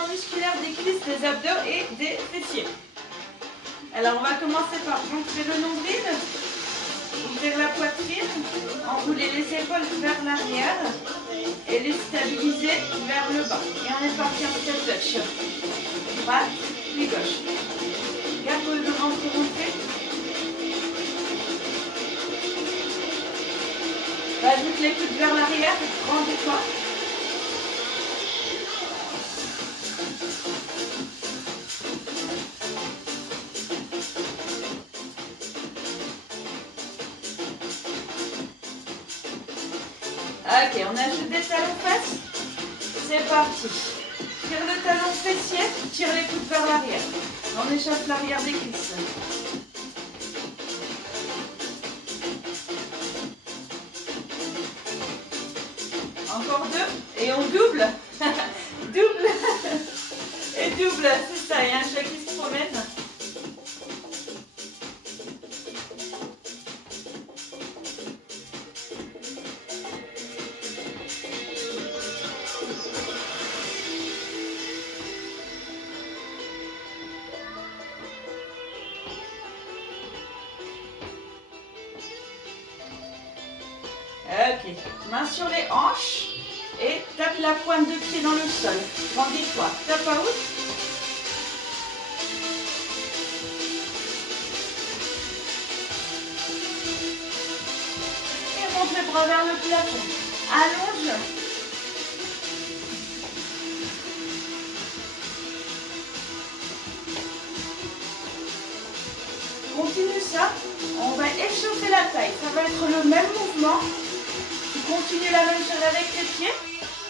renforcement musculaire des cuisses, des abdos et des fessiers. Alors on va commencer par gonfler le nombril, ouvrir la poitrine, enrouler les épaules vers l'arrière et les stabiliser vers le bas. Et on est parti en step touch. Droite, puis gauche. Garde le ventre rentré. Rajoute les coudes vers l'arrière, rends-toi. Ok, on ajoute des talons fesses. C'est parti. Tire le talon fessier, tire les coudes vers l'arrière. On échauffe l'arrière des cuisses. Encore deux. Et on double. Double. Et double. C'est ça, il y a un chat qui se promène. Ok, main sur les hanches et tape la pointe de pied dans le sol. Grandis-toi, tape à out. Et monte les bras vers le plafond. Allonge. Continue ça. On va échauffer la taille. Ça va être le même mouvement. Tu continues la même chose avec les pieds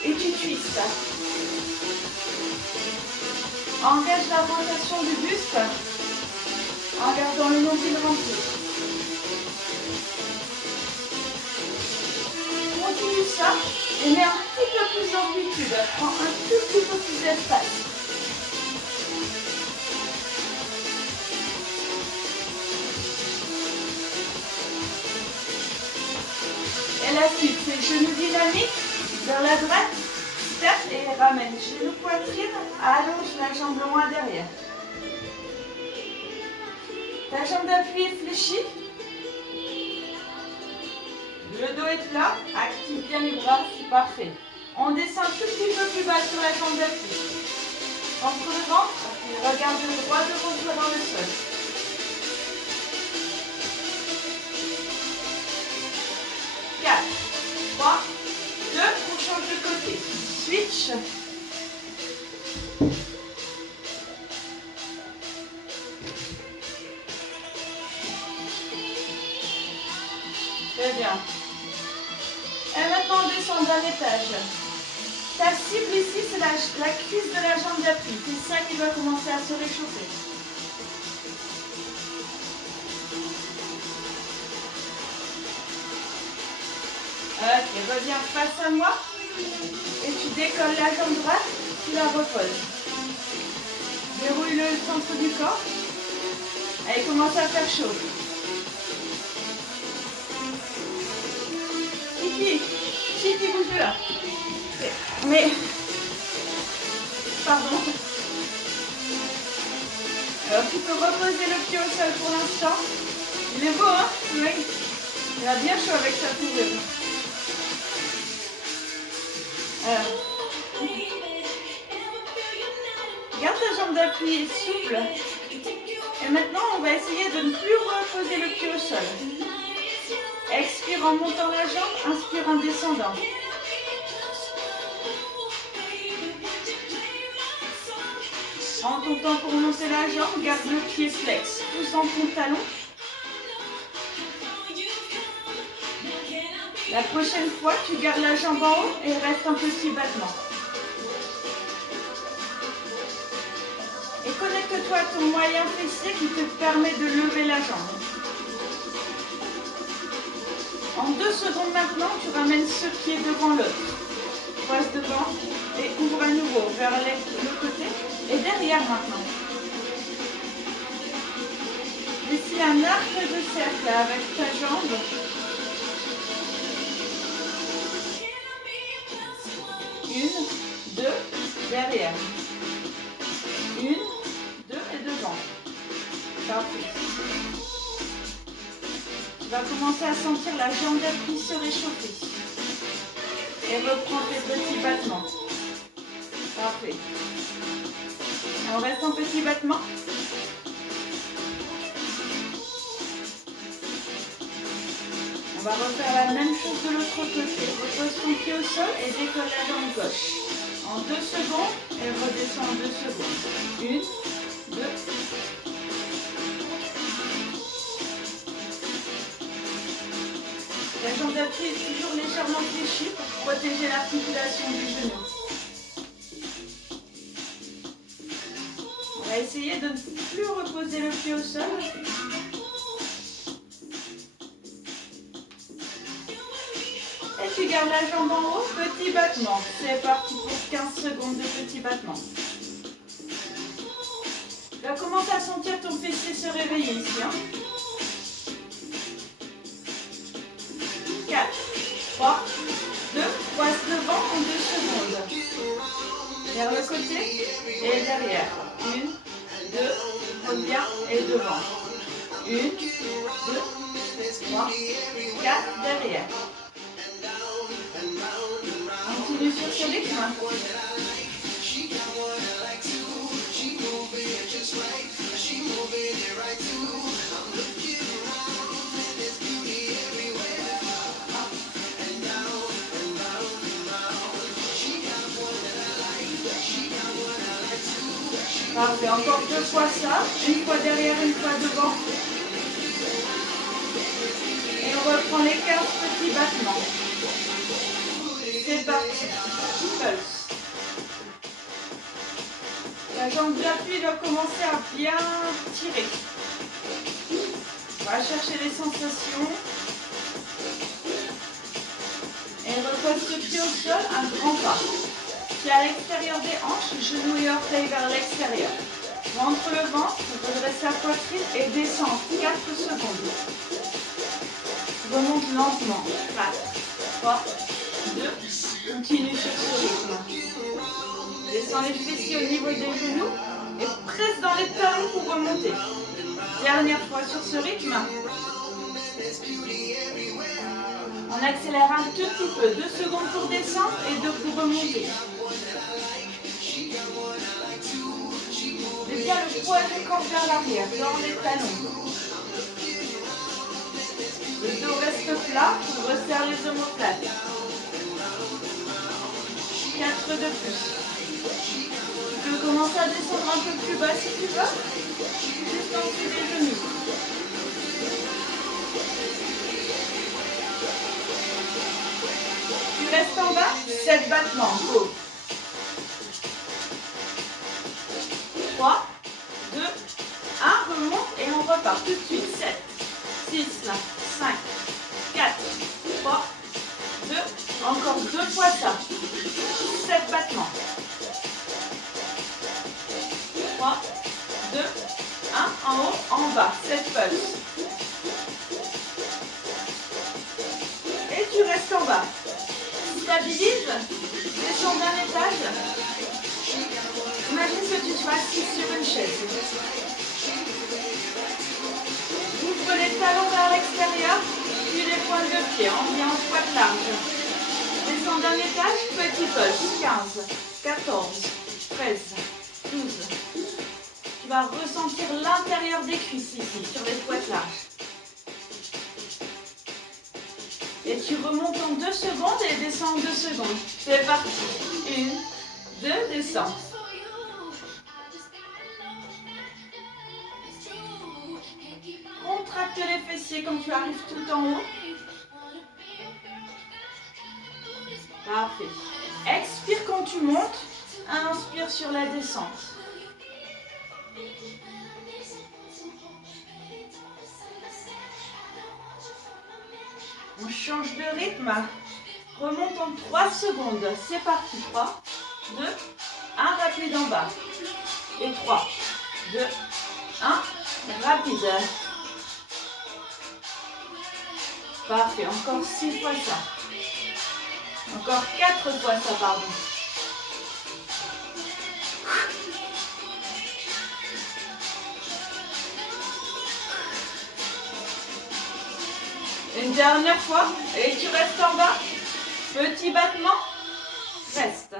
et tu twists. Engage la rotation du buste en gardant le nombril rempli. Continue ça et mets un petit peu plus d'amplitude. Prends un tout petit peu plus d'espace. Et la suite, c'est genou dynamique vers la droite, step et ramène. Genou poitrine, allonge la jambe loin derrière. Ta jambe d'appui est fléchie. Le dos est plat, active bien les bras, c'est parfait. On descend tout petit peu plus bas sur la jambe d'appui. Entre le ventre, et regarde le droit devant toi dans le sol. 4, 3, 2, on change de côté. Switch. Très bien. Et maintenant on descend d'un étage. Ta cible ici, c'est la cuisse de la jambe d'appui. C'est ça qui va commencer à se réchauffer. Ok, reviens face à moi. Et tu décolles la jambe droite, tu la reposes. Déroule le centre du corps. Allez, commence à faire chaud. Kiki, bouge de là. Mais, pardon. Alors, tu peux reposer le pied au sol pour l'instant. Il est beau, hein? Oui. Il a bien chaud avec sa fourrure. Garde ta jambe d'appui souple. Et maintenant, on va essayer de ne plus reposer le pied au sol. Expire en montant la jambe, inspire en descendant. Prends ton temps pour monter la jambe, garde le pied flex. Pousse dans ton talon. La prochaine fois, tu gardes la jambe en haut et reste un petit battement. Et connecte-toi à ton moyen fessier qui te permet de lever la jambe. En 2 secondes maintenant, tu ramènes ce pied devant l'autre. Passe devant et ouvre à nouveau vers le côté et derrière maintenant. Ici un arc de cercle avec ta jambe. Une, deux, derrière. Parfait. Tu vas commencer à sentir la jambe d'appui se réchauffer. Et reprends tes petits battements. Parfait. Et on reste en petits battements. On va refaire la même chose de l'autre côté. Repose ton pied au sol et décolle la jambe gauche. En 2 secondes et redescends en 2 secondes. 1, 2. La jambe d'appui est toujours légèrement fléchie pour protéger l'articulation du genou. On va essayer de ne plus reposer le pied au sol. Et tu gardes la jambe en haut, petit battement. C'est parti pour 15 secondes de petit battement. Tu vas commencer à sentir ton fessier se réveiller ici. 4, 3, 2, passe devant en 2 secondes. Vers le côté et derrière. 1, 2, reviens et devant. 1, 2, 3, 4, derrière. Continue sur ce rythme. Parfait, encore 2 fois ça. Une fois derrière, une fois devant. Et on reprend les 15 petits battements. C'est parti. Pulse. La jambe d'appui doit commencer à bien tirer. On va chercher les sensations. Et repose le pied au sol, un grand pas. Pied à l'extérieur des hanches, genoux et orteils vers l'extérieur. Rentre le ventre, redresse la poitrine et descends 4 secondes. Remonte lentement. 4, 3, 2, continue sur ce rythme. Descends les fessiers au niveau des genoux et presse dans les talons pour remonter. Dernière fois sur ce rythme. On accélère un tout petit peu. 2 secondes pour descendre et 2 pour remonter. Et bien le poids du corps vers l'arrière, dans les talons. Le dos reste plat, on resserre les omoplates. 4 de plus. Tu peux commencer à descendre un peu plus bas si tu veux. Juste en dessous des genoux. Tu restes en bas, 7 battements. Go. 3, 2, 1, remonte et on repart tout de suite. 7, 6, 5, 4, 3, 2, encore 2 fois ça. 7 battements. 3, 2, 1, en haut, en bas. 7 pulses. Et tu restes en bas. Stabilise, descends d'un étage. Imagine que tu sois assis sur une chaise. Ouvre les talons vers l'extérieur, puis les pointes de pied, en bien en squat large. Descends d'un étage, petit pulse. 15, 14, 13, 12. Tu vas ressentir l'intérieur des cuisses ici, sur les squats larges. Et tu remontes en 2 secondes et descends en 2 secondes. C'est parti. 1, 2, descends. Contracte les fessiers quand tu arrives tout en haut. Parfait. Expire quand tu montes. Inspire sur la descente. On change de rythme. Remonte en 3 secondes. C'est parti. 3, 2, 1. Rapide en bas. Et 3, 2, 1. Rapide. Parfait. Encore 6 fois ça. Encore 4 fois ça, pardon. Une dernière fois. Et tu restes en bas. Petit battement. Reste.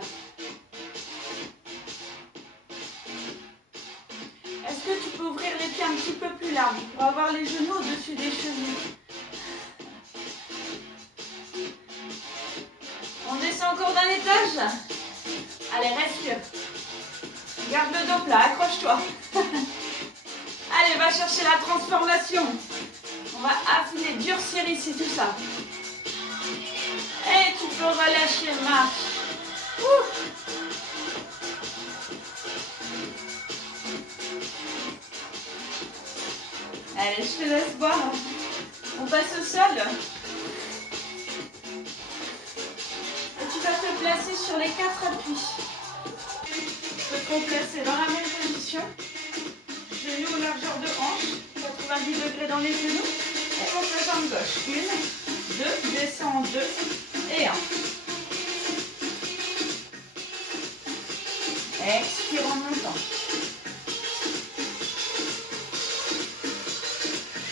Est-ce que tu peux ouvrir les pieds un petit peu plus larges pour avoir les genoux au-dessus des chevilles? On descend encore d'un étage. Allez, respire. Garde le dos plat, accroche-toi. Allez, va chercher la transformation. On va affiner, durcir ici tout ça. Et tu peux relâcher, marche. Ouh. Allez, je te laisse boire. On passe au sol. Et tu vas te placer sur les 4 appuis. Tu peux te replacer dans la même position. Genoux largeur de hanche. 90 degrés dans les genoux. Et monte la jambe gauche. 1, 2, descends 2 et 1. Expire en montant.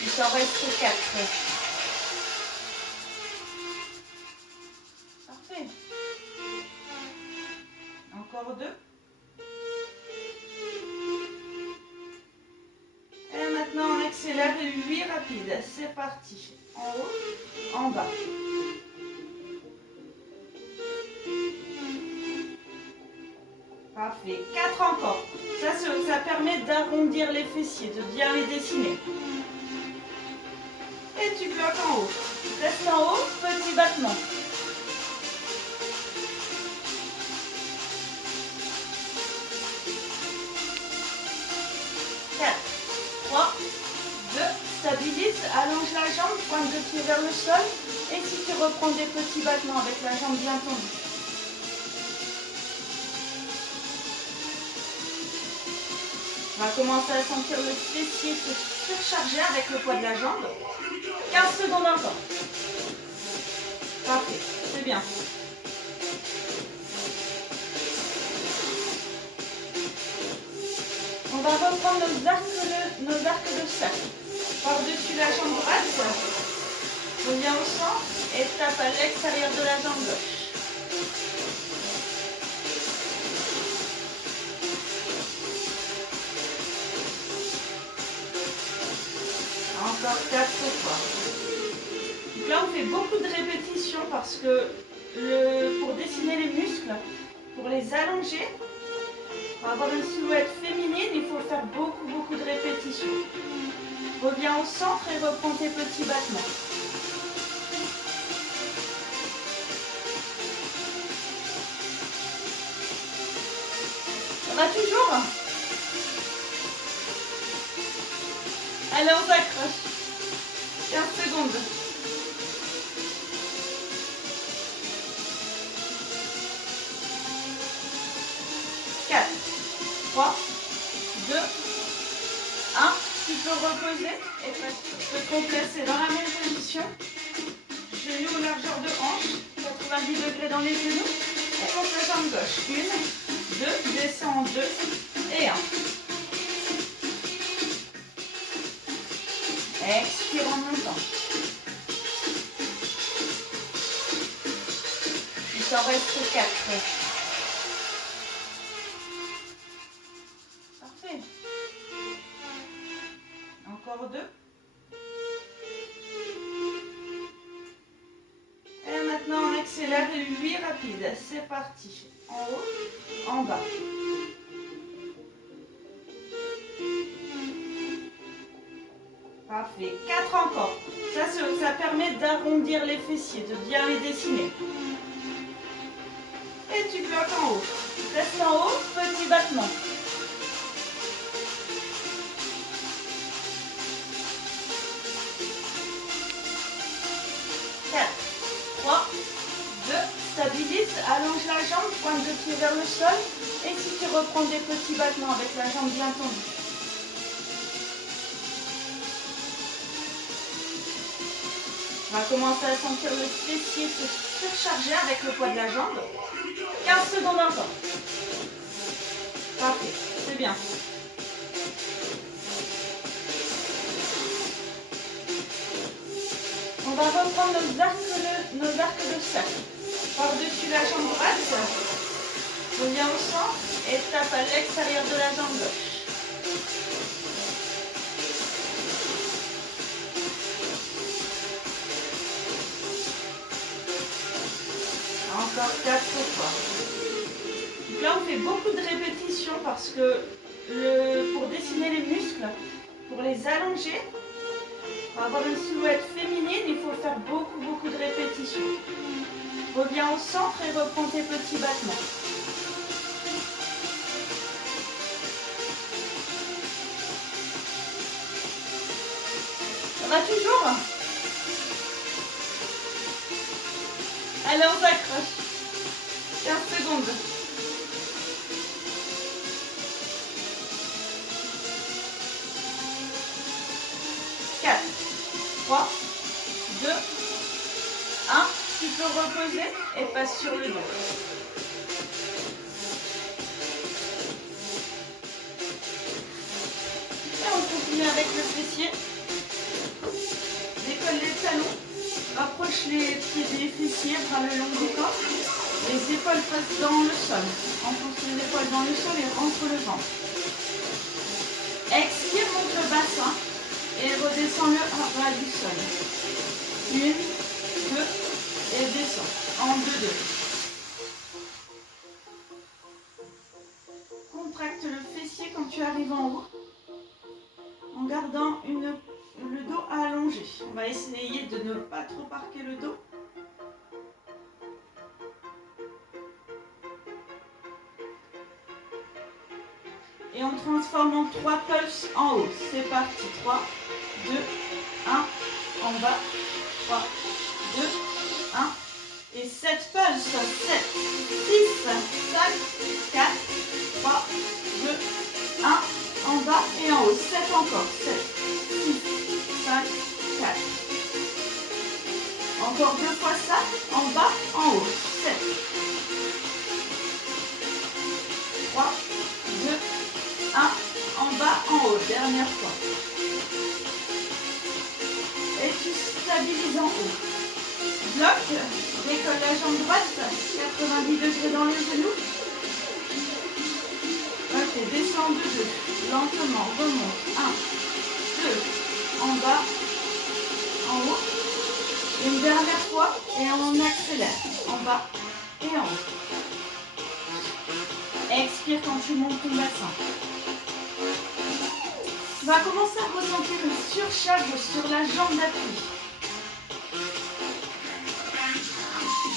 Il t'en reste 4. Parfait. Encore 2. Et maintenant on accélère 8 rapides. C'est parti. En haut, en bas. Parfait. 4 encore. Ça permet d'arrondir les fessiers, de bien les dessiner. Et tu bloques en haut. Reste en haut, petit battement. Stabilise, allonge la jambe, pointe de pied vers le sol. Et si tu reprends des petits battements avec la jambe bien tendue. On va commencer à sentir le fessier se surcharger avec le poids de la jambe. 15 secondes encore. Parfait, c'est bien. On va reprendre nos arcs de cercle. Par-dessus la jambe droite, reviens au centre et tape à l'extérieur de la jambe gauche. Encore 4 fois. Donc là, on fait beaucoup de répétitions parce que pour dessiner les muscles, pour les allonger, pour avoir une silhouette féminine, il faut faire beaucoup de répétitions. Reviens au centre et reprends tes petits battements. Ça va toujours? Allez, on s'accroche. 15 secondes. Quatre, 3, 2, 1. Tu peux reposer et tu peux te replacer dans la même position. Genoux largeur de hanche, 90 degrés dans les genoux. Et monte la jambe gauche. 1, 2, descends 2 et 1. Expire en montant. Il t'en reste 4. Parfait. Encore 2. Et maintenant on accélère 8 rapides. C'est parti. En haut, en bas. Parfait. 4 encore. Ça permet d'arrondir les fessiers, de bien les dessiner. Et tu bloques en haut. Reste en haut, petit battement. Stabilise, allonge la jambe, pointe de pied vers le sol. Et si tu reprends des petits battements avec la jambe bien tendue. On va commencer à sentir le fessier se surcharger avec le poids de la jambe. 15 secondes encore. Parfait, c'est bien. On va reprendre descend nos arcs de cercle. Par-dessus la jambe droite. Reviens au centre et tape à l'extérieur de la jambe gauche. Encore 4 fois. Donc là, on fait beaucoup de répétitions parce que pour dessiner les muscles, pour les allonger, pour avoir une silhouette féminine, il faut faire beaucoup de répétitions. Reviens au centre et reprends tes petits battements. Ça va toujours? Allez, on s'accroche. 15 secondes. 4, 3, 2, 1. Tu peux reposer et passe sur le dos. Et on continue avec le fessier. Décolle les talons. Rapproche les pieds des fessiers, bras le long du corps. Les épaules passent dans le sol. Enfonce les épaules dans le sol et rentre le ventre. Expire, monte le bassin et redescends le ras du sol. 1, 2 et descends. En 2, 2. Contracte le fessier quand tu arrives en haut en gardant le dos allongé. On va essayer de ne pas trop arquer le dos. Et on transforme en 3 pulses en haut. C'est parti. 3, 2, 1. En bas. 3, 2, 1. Et 7 pulses. 7, 6, 5, 4, 3, 2, 1. En bas et en haut. 7 encore. 7, 6, 5, 4. Encore 2 fois ça. En bas, en haut. 7. 3, 2, 1. En bas, en haut. Dernière fois. Et tu stabilises en haut. Bloc. Décolle la jambe droite. 90 degrés dans les genoux. Ok, descends de 2. Lentement, remonte. 1, 2. En bas, en haut. Une dernière fois et on accélère. En bas et en haut. Expire quand tu montes ton bassin. Tu vas commencer à ressentir une surcharge sur la jambe d'appui.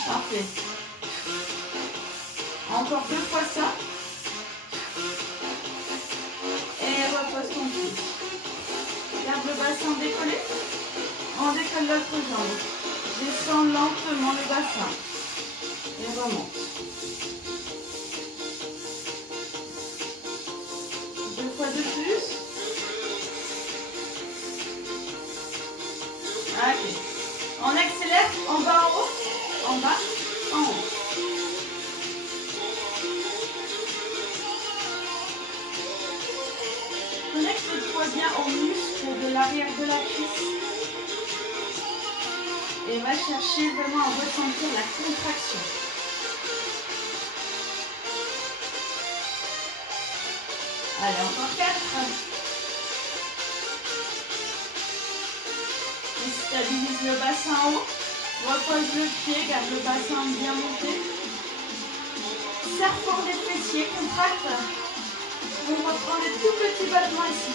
Parfait. Encore 2 fois ça. Et repose ton pied. Garde le bassin décollé. On décolle l'autre jambe. Descends lentement le bassin. Et remonte. 2 fois de plus. Ok. On accélère en bas, en haut. En bas, en haut. Connecte-toi bien aux muscles de l'arrière de la cuisse. Et va chercher vraiment à ressentir la contraction. Allez, encore 4. Et stabilise le bassin en haut. Repose le pied, garde le bassin bien monté. Serre fort les fessiers, contracte. On reprend les tout petits battements ici.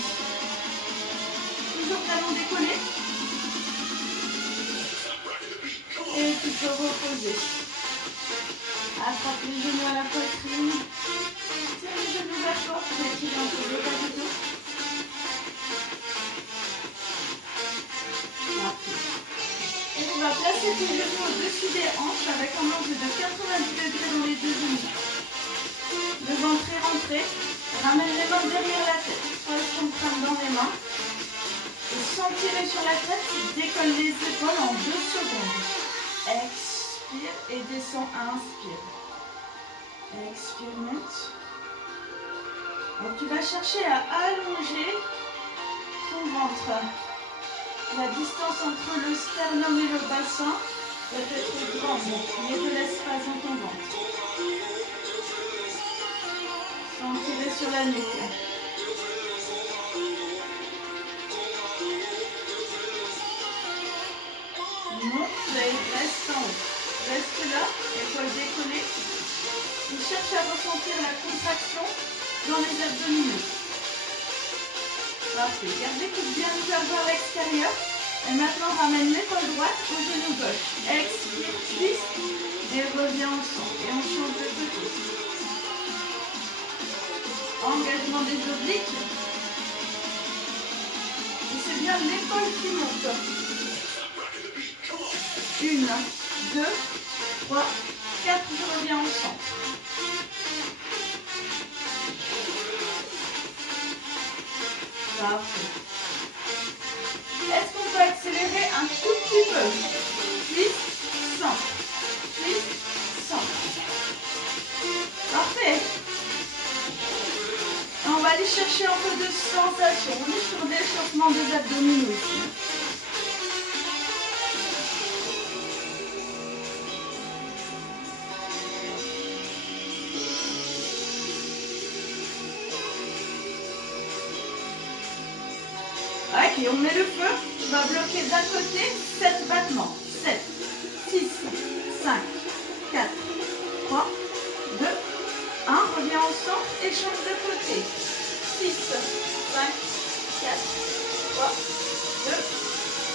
Toujours talon décollé. Et tu peux reposer. Attrape les genoux à la poitrine. Tire les genoux vers toi. Mets-les entre les bas du dos. Et tu vas placer tes genoux au-dessus des hanches avec un angle de 90 degrés dans les deux genoux. Le ventre est rentré. Ramène les mains derrière la tête. Pose ton crâne dans les mains. Et sans tirer sur la tête, décolle les épaules en 2 secondes. Expire et descends. Inspire. Expire, monte. Donc tu vas chercher à allonger ton ventre. La distance entre le sternum et le bassin doit être grande. Il y a de l'espace dans ton ventre. Sans tirer sur la nuque. Monte et reste en haut. Reste là, épaules décollées. Et cherche à ressentir la contraction dans les abdominaux. Parfait. Gardez que bien ouvert vers l'extérieur. Et maintenant, ramène l'épaule droite au genou gauche. Expire, twist. Et reviens au centre. Et on change de côté. Engagement des obliques. Et c'est bien l'épaule qui monte. 1, 2, 3, 4. Je reviens au centre. Parfait. Est-ce qu'on peut accélérer un tout petit peu? Twist, centre. Twist, centre. Parfait. On va aller chercher un peu de sensation. On est sur l'échauffement des abdominaux ici. Ok, on met le feu. On va bloquer d'un côté 7 battements. 7, 6, 5, 4, 3, 2, 1. Reviens au centre et change de côté. 6, 5, 4, 3, 2,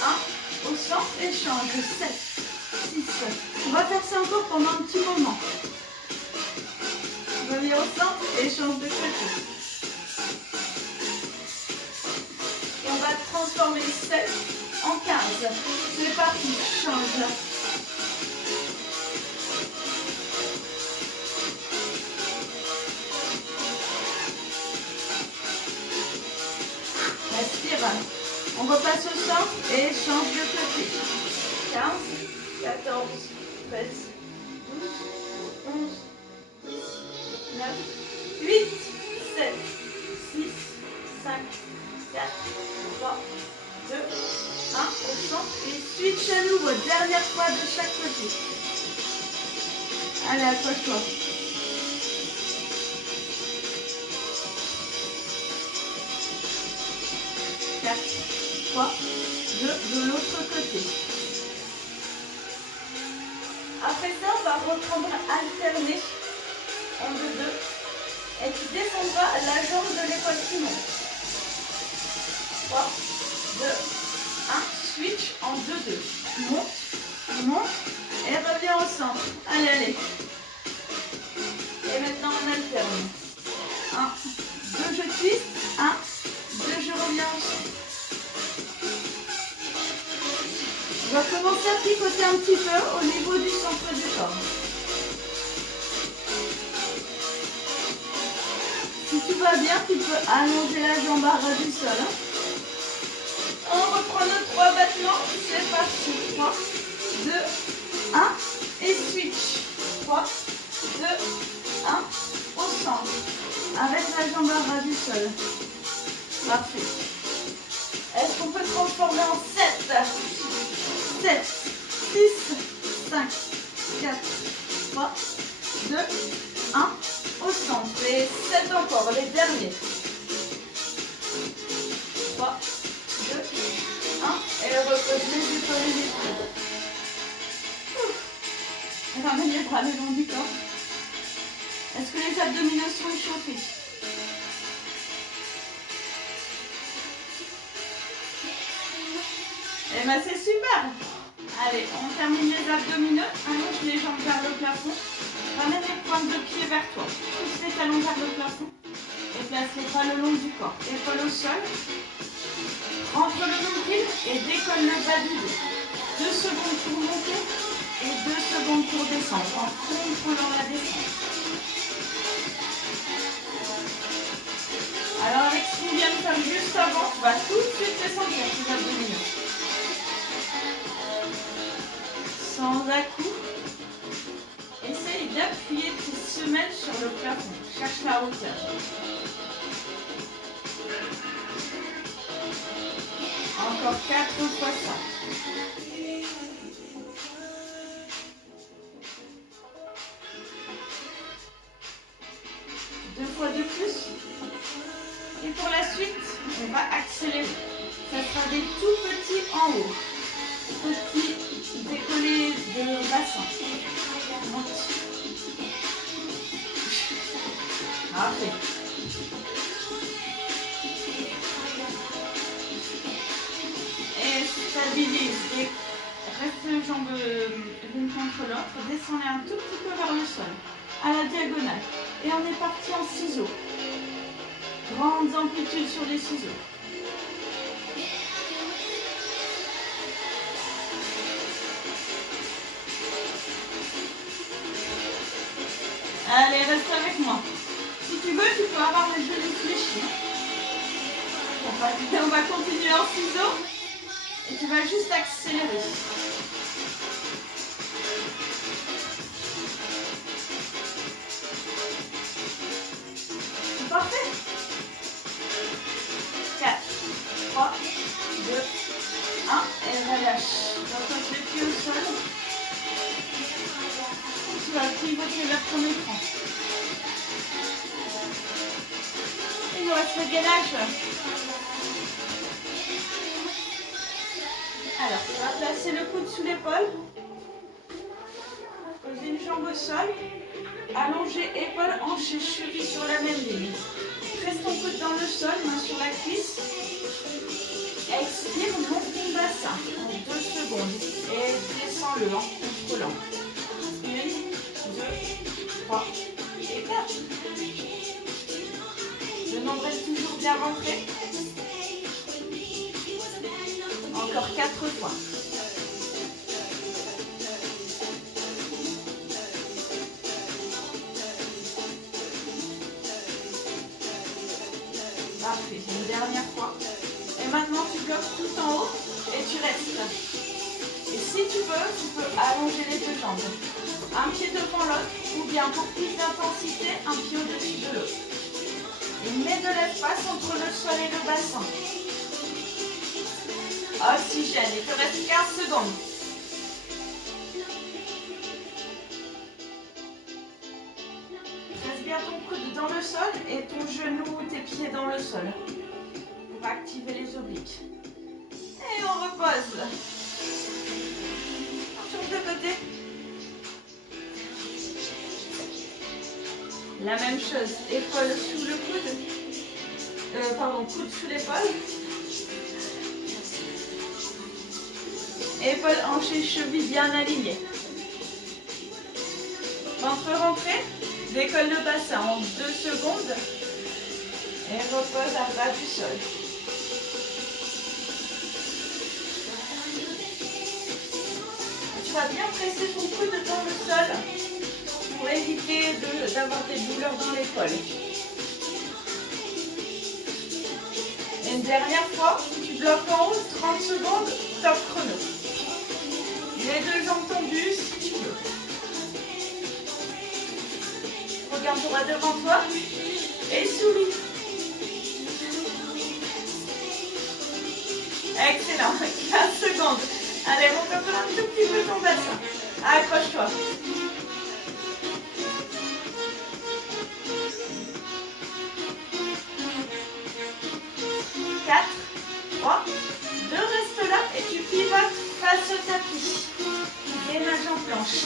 1. Au centre et change. 7, 6. On va faire ça encore pendant un petit moment. Reviens au centre et change de côté. Et on va transformer 7 en 15. C'est parti, change. Respire. On repasse au centre et change de côté. 15, 14, 13, 12, 11, 10, 9, 8, 7, 6, 5, 4, 3, 2, 1. Au centre et switch à nouveau. Dernière fois de chaque côté. Allez, accroche-toi. 4, 3, 2, de l'autre côté. Après ça, on va reprendre alterner en 2-2 et tu descendras la jambe de l'épaule qui monte. 3, 2, 1, switch en 2-2. Monte, monte et reviens au centre. Allez, allez. Et maintenant on alterne. 1, 2, je twist. 1, 2, je reviens au centre. On va commencer à picoter un petit peu au niveau du centre du corps. Si tout va bien, tu peux allonger la jambe à ras du sol. On reprend nos 3 battements. C'est parti. 3, 2, 1. Et switch. 3, 2, 1. Au centre. Avec la jambe à ras du sol. Parfait. Est-ce qu'on peut transformer en 7? 7, 6, 5, 4, 3, 2, 1. Au centre. Et 7 encore, les derniers. 3, 2, 1. Et repose les épaules et les coudes. Ramène les bras le long du corps. Est-ce que les abdominaux sont échauffés? Eh bien c'est super. Allez, on termine les abdominaux. Allonge les jambes vers le plafond. Ramène les pointes de pied vers toi. Pousse les talons vers le plafond. Et place les bras le long du corps. Épaules au sol. Entre le nombril et décolle le bas du dos. 2 secondes pour monter et 2 secondes pour descendre. En contrôlant la descente. Alors avec ce qu'on vient de faire juste avant, tu vas tout de suite descendre vers tes abdominaux. Sans à-coups. Essaye d'appuyer tes semelles sur le plafond. Cherche la hauteur. Encore 4 fois ça. Deux fois de plus. Et pour la suite, on va accélérer. Ça sera des tout petits en haut. Petits décollés de bassin. Monte. Parfait. Et stabilise. Et reste les jambes l'une contre l'autre. Descendez un tout petit peu vers le sol. À la diagonale. Et on est parti en ciseaux. Grandes amplitudes sur les ciseaux. Allez, reste avec moi. Si tu veux, tu peux avoir les genoux fléchis. On va continuer en ciseaux. Et tu vas juste accélérer. C'est parfait. 4, 3, 2, 1. Et relâche. Repose les pieds au sol. Tu vas pivoter vers ton écran. Il nous reste le gainage. Alors, on va placer le coude sous l'épaule. Poser une jambe au sol. Allonger épaule, hanche et cheville sur la même ligne. Presse ton coude dans le sol, main sur la cuisse. Expire, monte ton bassin en 2 secondes. Et descends-le en contrôlant. 1, 2, 3 et 4. Le nombril toujours bien rentré. Encore 4 fois. Parfait, une dernière fois. Et maintenant tu bloques tout en haut et tu restes. Et si tu peux allonger les deux jambes. Un pied devant l'autre ou bien pour plus d'intensité, un pied au-dessus de l'autre. Et mets de l'espace entre le sol et le bassin. Oxygène, il te reste 15 secondes. Presse bien ton coude dans le sol et ton genou ou tes pieds dans le sol. Pour activer les obliques. Et on repose. On change de côté. La même chose, épaule sous le coude. Coude sous l'épaule. Épaule, hanche et cheville bien alignées. Ventre rentré. Décolle le bassin en 2 secondes. Et repose à ras du sol. Tu vas bien presser ton coude dans le sol pour éviter d'avoir des douleurs dans l'épaule. Et une dernière fois, tu bloques en haut 30 secondes, top chrono. Les deux jambes tendues si tu veux. Regarde droit devant toi et souris. Excellent, 15 secondes. Allez, monte encore un tout petit peu ton bassin. Accroche-toi. 4, 3, 2, reste là et tu pivotes face au tapis. Gainage en planche.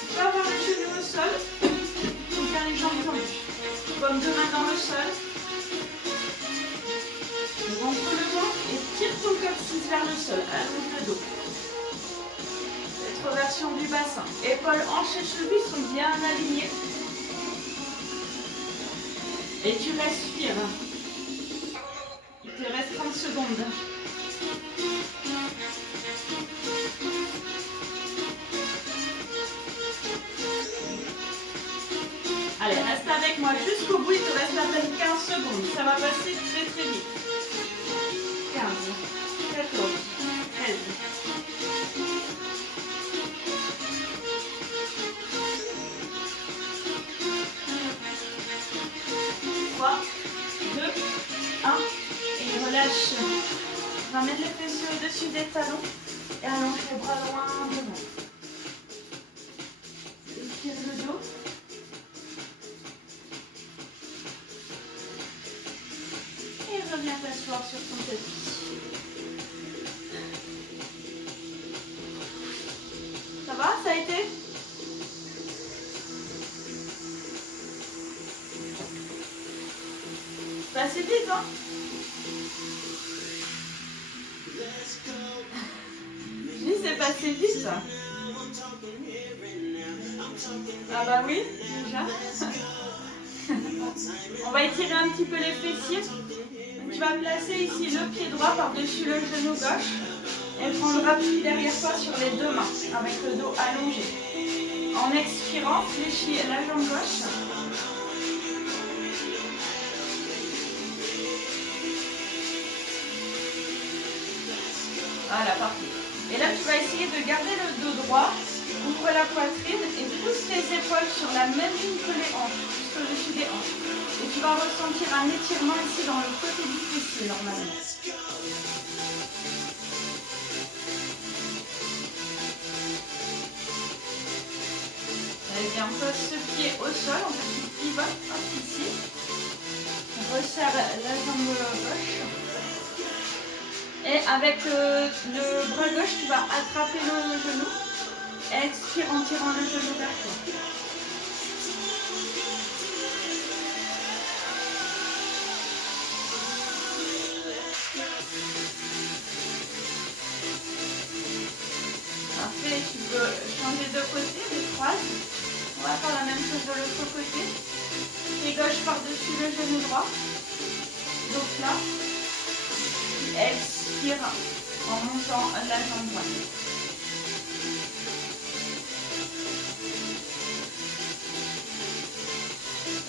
Tu peux avoir les genoux au sol ou bien les jambes tendues. Paume de main dans le sol. Rentre le ventre et tire ton coccyx vers le sol. Allonge le dos. Rétroversion du bassin. Épaules, hanches et chevilles sont bien alignées. Et tu respires. Il te reste 30 secondes. Allez, reste avec moi jusqu'au bout. Il te reste à peine 15 secondes. Ça va passer très très vite. 15, 14, 13. 3, 2, 1. gauche. Ramène les fessiers au-dessus des talons et allonge les bras loin devant. Étire le dos. Et reviens t'asseoir sur ton tapis. Ça va? Ça a été? C'est assez vite, hein? Je dis c'est passé vite. Ah bah oui, déjà. On va étirer un petit peu les fessiers. Donc, tu vas placer ici le pied droit par-dessus le genou gauche et prendre l'appui derrière toi sur les deux mains avec le dos allongé. En expirant, fléchis la jambe gauche. Voilà, parfait. Et là, tu vas essayer de garder le dos droit, ouvre la poitrine et pousse les épaules sur la même ligne que les hanches, juste au-dessus des hanches. Et tu vas ressentir un étirement ici dans le côté du fessier, normalement. Allez, bien, on pose ce pied au sol, on fait du pivot, hop, ici. On resserre la jambe gauche. Et avec le bras gauche, tu vas attraper le genou. Expire en tirant le genou vers toi. Parfait, tu peux changer de côté, les croises. On va faire la même chose de l'autre côté. Pied gauche par-dessus le genou droit. Donc là, expire en montant la jambe droite.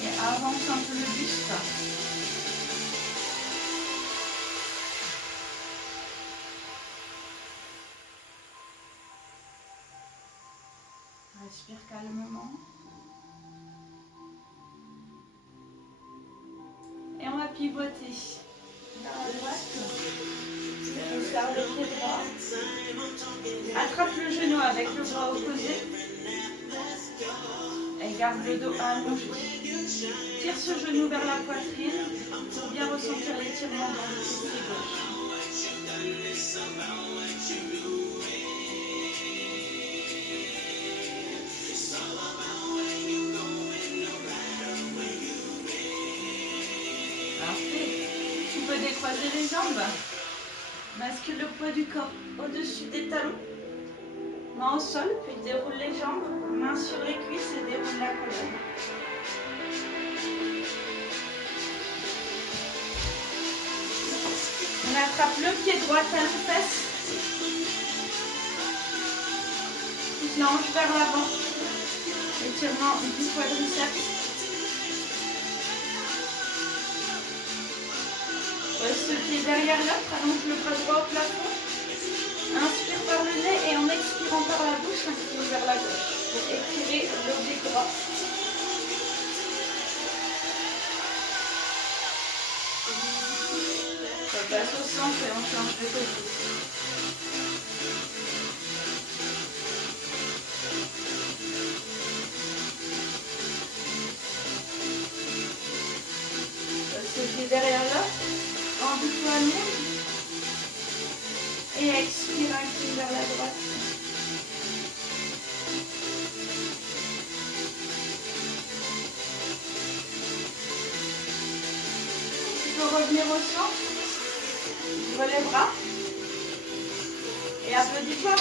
Et avance un peu le buste. Respire calmement. Et on va pivoter vers la droite. Je serre le pied droit. Attrape le genou avec le bras opposé. Et garde le dos allongé. Tire ce genou vers la poitrine pour bien ressentir l'étirement dans le fessier gauche. Parfait. Tu peux décroiser les jambes. Bascule le poids du corps au-dessus des talons. Main au sol, puis déroule les jambes. Main sur les cuisses et déroule la colonne. On attrape le pied droit, talon-fesse. Pousse la hanche vers l'avant. Étirement du quadriceps. Pose ce pied derrière l'autre, allonge le bras droit au plafond. Inspire par le nez et en expirant par la bouche, inspire vers la gauche pour étirer l'oblique droit. Ça passe au centre et on change de côté. Pose ce pied derrière l'autre, enduis-toi à nous. Et expire, incline vers la droite. Tu peux revenir au centre. Ouvre les bras. Et applaudis-toi.